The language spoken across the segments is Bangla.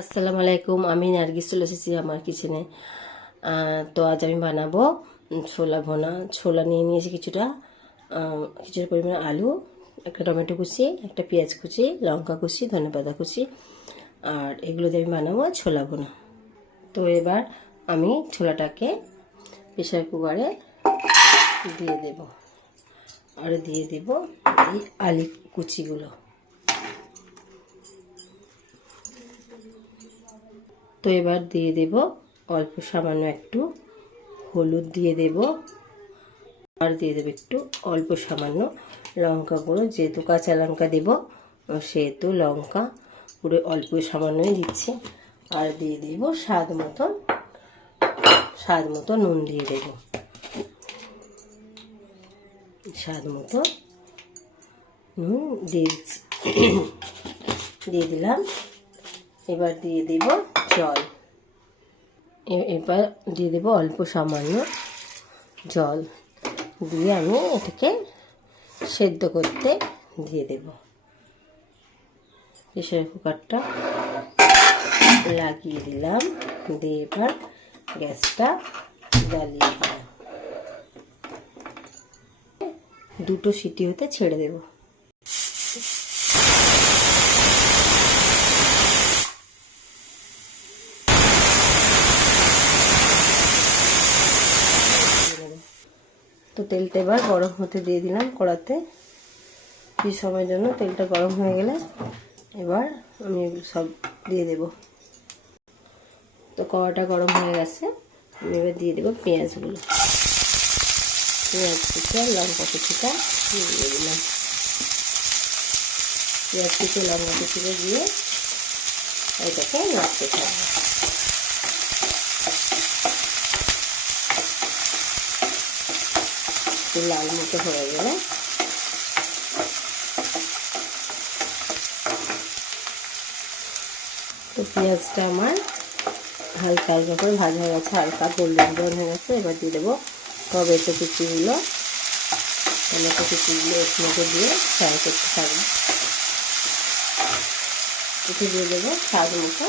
আসসালামু আলাইকুম, আমি নার্গিস চলে এসেছি আমার কিচেনে তো আজ আমি বানাবো ছোলা ভোনা। ছোলা নিয়ে নিয়েছি কিছুটা কিছুটা পরিমাণে আলু, একটা টমেটো কুচি, একটা পেঁয়াজ কুচি, লঙ্কা কুচি, ধনেপাতা কুচি, আর এগুলো দিয়ে আমি বানাবো ছোলা ভোনা। তো এবার আমি ছোলাটাকে প্রেশার কুকারে দিয়ে দেব। আর দিয়ে দেব এই আলু কুচিগুলো। তো এবার দিয়ে দেব অল্প সামান্য একটু হলুদ দিয়ে দেব। আর দিয়ে দেবো একটু অল্প সামান্য লঙ্কা গুঁড়ো, যেহেতু কাঁচা লঙ্কা দেব সেহেতু লঙ্কা পুরো অল্প সামান্যই দিচ্ছি। আর দিয়ে দেব স্বাদ মতো স্বাদ মতো নুন দিয়ে দেব। স্বাদ মতো নুন দিয়ে দিচ্ছি। দিয়ে দিলাম। এবার দিয়ে দেব জল। এবার দিয়ে দেব অল্প সামান্য জল। দিয়ে আমি এটাকে সেদ্ধ করতে দিয়ে দেব। প্রেশার কুকারটা লাগিয়ে দিলাম। দিয়ে এবার গ্যাসটা জ্বালিয়ে দিলাম। দুটো সিটি হতে ছেড়ে দেবো। তো তেলটা এবার গরম হতে দিয়ে দিলাম কড়াতে। কিছু সময়ের জন্য তেলটা গরম হয়ে গেলে এবার আমি সব দিয়ে দেব। তো কড়াটা গরম হয়ে গেছে, আমি এবার দিয়ে দেবো পেঁয়াজগুলো। পেঁয়াজ কুচি আর লঙ্কা কুচিটা দিয়ে দিলাম। পেঁয়াজ কুচি, লঙ্কা কুচিটা দিয়ে এটাকে নাড়তে থাকব। একটু লাল মতো হয়ে গেলে। তো পেঁয়াজটা আমার হালকা হালকা করে ভাজা হয়ে গেছে, হালকা গোল্ডেন ব্রাউন হয়ে গেছে। এবার দিয়ে দেবো টমেটো কুচিগুলো। টমেটো কুচিগুলো এর মধ্যে দিয়ে ফ্রাই করতে থাকব। একটু দিয়ে দেবো স্বাদ মতো।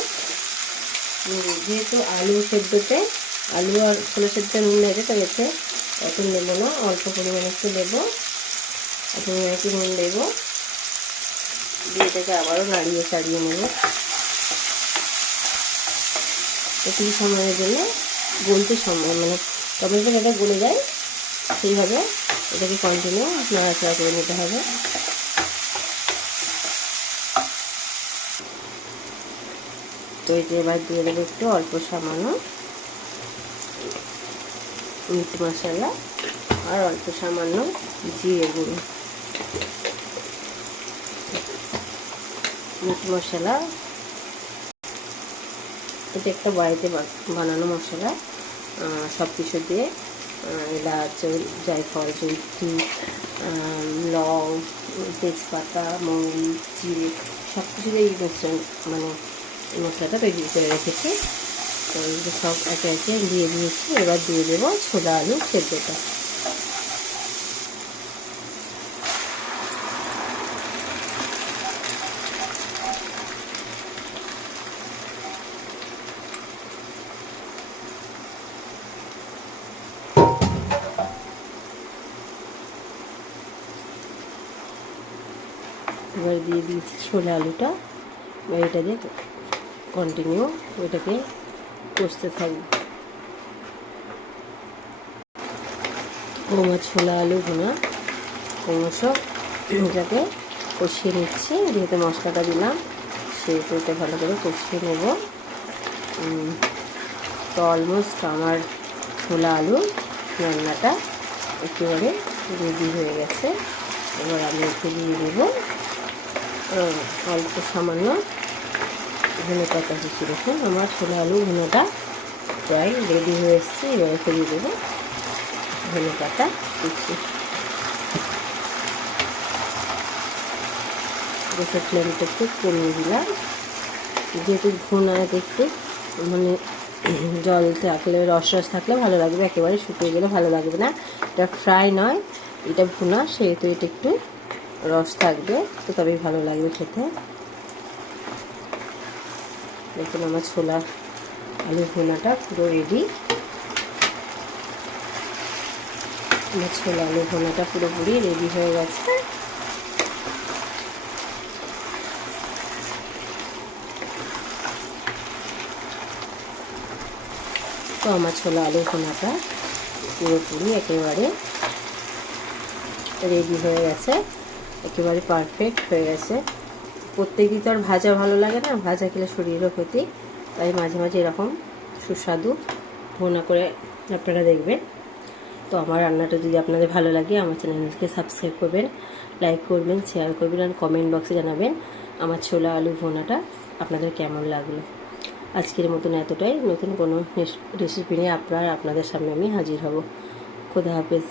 যেহেতু আলু সেদ্ধতে, আলু আর ছোলা সেদ্ধ নুন তবে এতে অত নেব না, অল্প পরিমাণে একটু দেবো। পরিমাণে একটু নুন দেবো। দিয়ে এটাকে আবারও নাড়িয়ে চাড়িয়ে নেব। একটু সময়ের জন্য গলতে সময় মানে টমেটো যাতে গলে যায়, সেইভাবে এটাকে কন্টিনিউ নাড়াচাড়া করে নিতে হবে। তো যে এবার দিয়ে দেবো একটু অল্প সামান্য। মিট মশলা আর অল্প সামান্য জিরে গুঁড়ো। মিট মশলা। এটা একটা বাড়িতে বানানো মশলা। সব কিছু দিয়ে এলাচ জায়ফল জৈত্রী লং, তেজপাতা, মৌরি, জিরে সব কিছু দিয়ে মানে মশলাটা তৈরি করে রেখেছি। তো এগুলো সব একে একে দিয়ে দিয়েছি, এবার দিয়ে দেবো ছোলা আলু সেদ্ধটা। এবার দিয়ে দিয়েছি ছোলা আলুটা, এবার এটা দিয়ে কন্টিনিউ ওইটাকে কষতে থাকব। আমার ছোলা আলু ভুনা ক্রমশ এটাকে কষিয়ে নিচ্ছি, যেহেতু মশলাটা দিলাম সেহেতু এটা ভালো করে কষিয়ে নেব। তো অলমোস্ট আমার ছোলা আলু রান্নাটা একেবারে রেডি হয়ে গেছে। এবার আমি একটু দিয়ে দেবো। অল্প সামান্য ধনে পাতা কুচি দেখুন আমার ছোলা আলু ধনেটা প্রায় রেডি হয়ে এসছে, এবার ফেরিয়ে দেবো ধনে পাতা কুচি। গ্যাসের ফ্লেমটা একটু কমিয়ে দিলাম। যেহেতু ভুনাতে একটু মানে জল থাকলে, রস রস থাকলে ভালো লাগবে, একেবারে শুকিয়ে গেলে ভালো লাগবে না। এটা ফ্রাই নয়, এটা ভুনা, সেহেতু এটা একটু রস থাকবে, তো তবেই ভালো লাগবে খেতে। দেখুন আমার ছোলা আলু ভুনাটা পুরো রেডি আমার ছোলা আলু ভুনাটা পুরোপুরি রেডি হয়ে গেছে। তো আমার ছোলা আলু ভুনাটা পুরোপুরি একেবারে রেডি হয়ে গেছে। একেবারে পারফেক্ট হয়ে গেছে। প্রত্যেক দিন তো আর ভাজা ভালো লাগে না, ভাজা খেলে শরীরেরও ক্ষতি। তাই মাঝে মাঝে এরকম সুস্বাদু ভোনা করে আপনারা দেখবেন। তো আমার রান্নাটা যদি আপনাদের ভালো লাগে, আমার চ্যানেলকে সাবস্ক্রাইব করবেন, লাইক করবেন, শেয়ার করবেন আর কমেন্ট বক্সে জানাবেন আমার ছোলা আলু ভুনাটা আপনাদের কেমন লাগল। আজকের মতন এতটাই। নতুন কোনো রেসিপি নিয়ে আপনার আপনাদের সামনে আমি হাজির হব। খোদা হাফেজ।